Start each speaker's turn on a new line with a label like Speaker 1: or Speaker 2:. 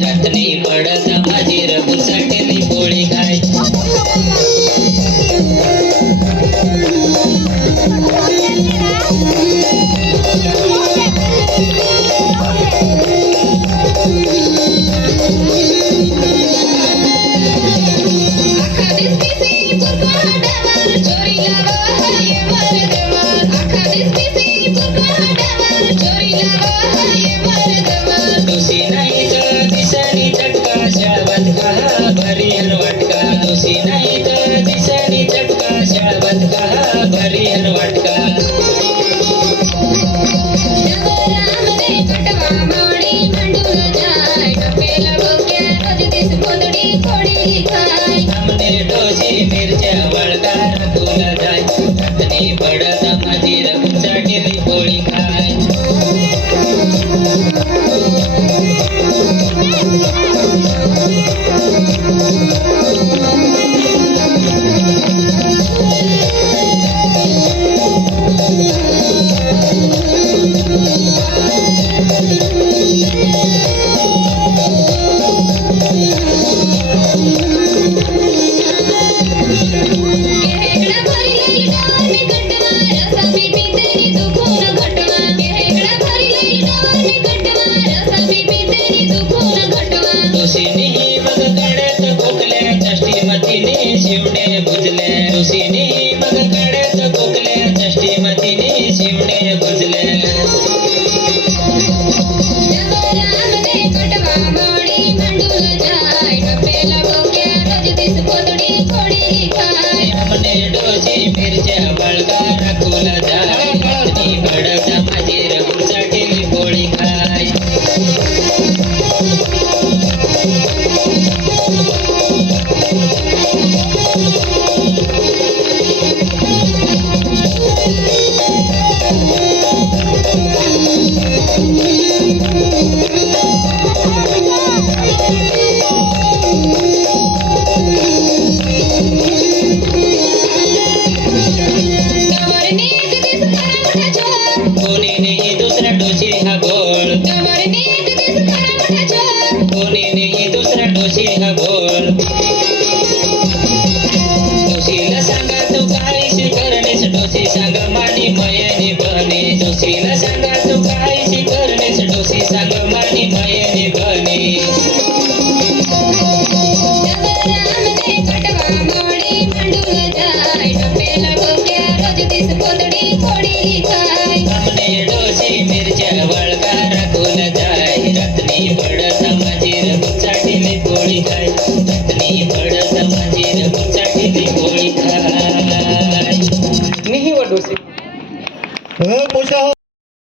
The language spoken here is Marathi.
Speaker 1: that the neighbor. दिसरी चक्का शावत कहा भरियल वटका. दुसी नाही तर दिसरी चक्का शावत कहा भरियल वटका. हमने डोजी मिरच्या वळकार तुला जाय. रंग चाटेली पोळी खाय. evening. వచ్చిన సంగతుకాయ